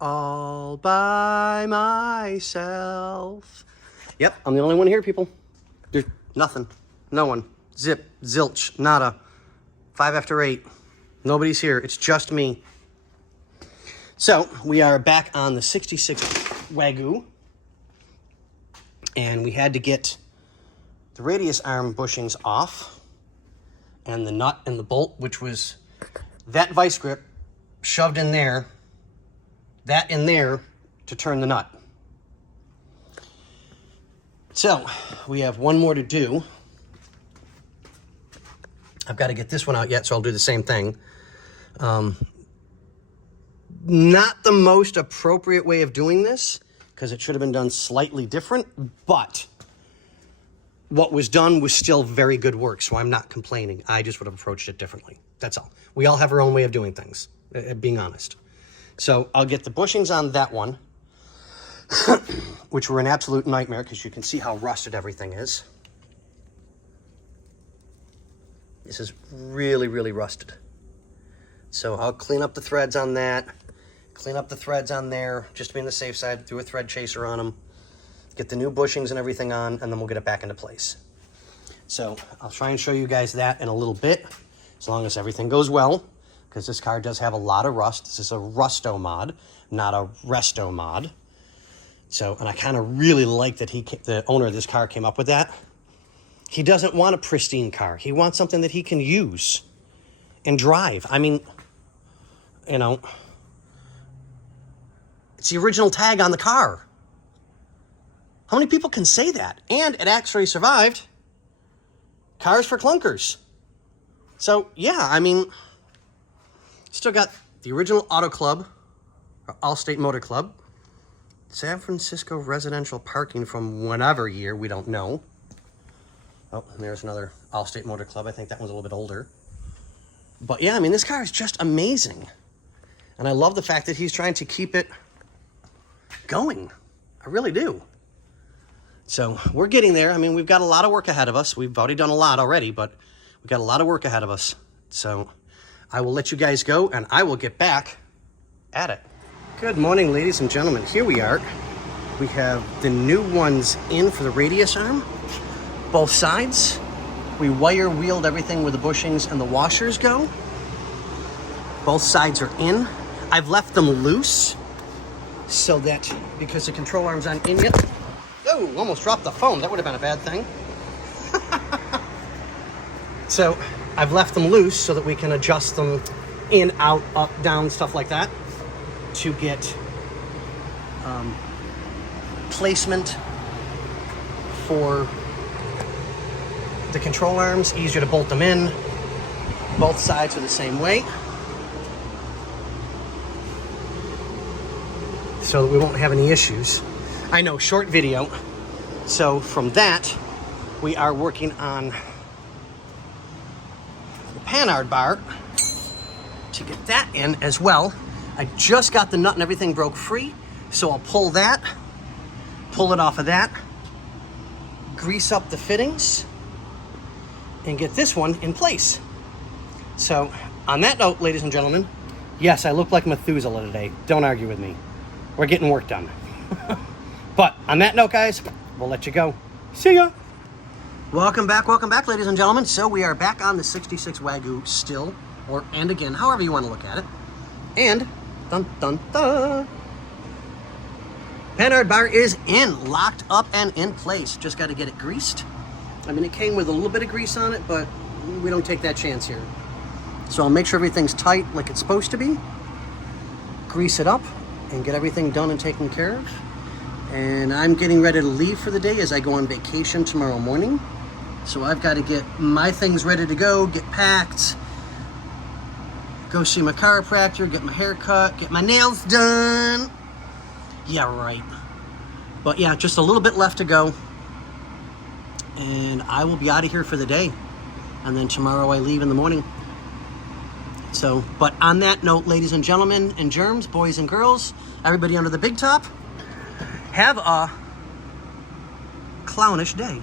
all by myself. Yep, I'm the only one here, people. There's nothing. No one. Zip. Zilch. Nada. 5 after 8. Nobody's here. It's just me. So, we are back on the 66 Wagyu. And we had to get the radius arm bushings off. And the nut and the bolt, which was that vice grip shoved in there. That in there to turn the nut. So, we have one more to do. I've got to get this one out yet, so I'll do the same thing. Not the most appropriate way of doing this, because it should have been done slightly different, but what was done was still very good work, so I'm not complaining. I just would have approached it differently. That's all. We all have our own way of doing things, being honest. So I'll get the bushings on that one, which were an absolute nightmare because you can see how rusted everything is. This is really, really rusted. So I'll clean up the threads on that, clean up the threads on there, just to be on the safe side, do a thread chaser on them, get the new bushings and everything on, and then we'll get it back into place. So I'll try and show you guys that in a little bit, as long as everything goes well, because this car does have a lot of rust. This is a rusto mod, not a resto mod. So, and I kind of really like that the owner of this car came up with that. He doesn't want a pristine car. He wants something that he can use and drive. I mean, you know, it's the original tag on the car. How many people can say that? And it actually survived Cars for Clunkers. So, yeah, I mean, still got the original Auto Club, or Allstate Motor Club, San Francisco residential parking from whatever year, we don't know. Oh, and there's another Allstate Motor Club. I think that one's a little bit older. But yeah, I mean, this car is just amazing. And I love the fact that he's trying to keep it going. I really do. So we're getting there. I mean, we've got a lot of work ahead of us. We've already done a lot already, but we've got a lot of work ahead of us. So I will let you guys go, and I will get back at it. Good morning, ladies and gentlemen. Here we are. We have the new ones in for the radius arm, both sides. We wire wheeled everything where the bushings and the washers go. Both sides are in. I've left them loose so that, because the control arms aren't in yet. Oh, almost dropped the phone. That would have been a bad thing. So I've left them loose so that we can adjust them in, out, up, down, stuff like that, to get placement for the control arms, easier to bolt them in. Both sides are the same way, so that we won't have any issues. I know, short video. So from that, we are working on the panhard bar to get that in as well. I just got the nut and everything broke free, so I'll pull that, pull it off of that, grease up the fittings, and get this one in place. So on that note, ladies and gentlemen, yes, I look like Methuselah today. Don't argue with me. We're getting work done. But on that note, guys, we'll let you go. See ya. Welcome back, ladies and gentlemen. So we are back on the 66 Wagyu still, and again, however you want to look at it. And dun dun dun, panhard bar is in, locked up and in place. Just got to get it greased. I mean, it came with a little bit of grease on it, but we don't take that chance here. So I'll make sure everything's tight like it's supposed to be, grease it up, and get everything done and taken care of. And I'm getting ready to leave for the day as I go on vacation tomorrow morning. So I've got to get my things ready to go, get packed, go see my chiropractor, get my hair cut, get my nails done. Yeah, right. But yeah, just a little bit left to go. And I will be out of here for the day. And then tomorrow I leave in the morning. So, but on that note, ladies and gentlemen and germs, boys and girls, everybody under the big top, have a clownish day.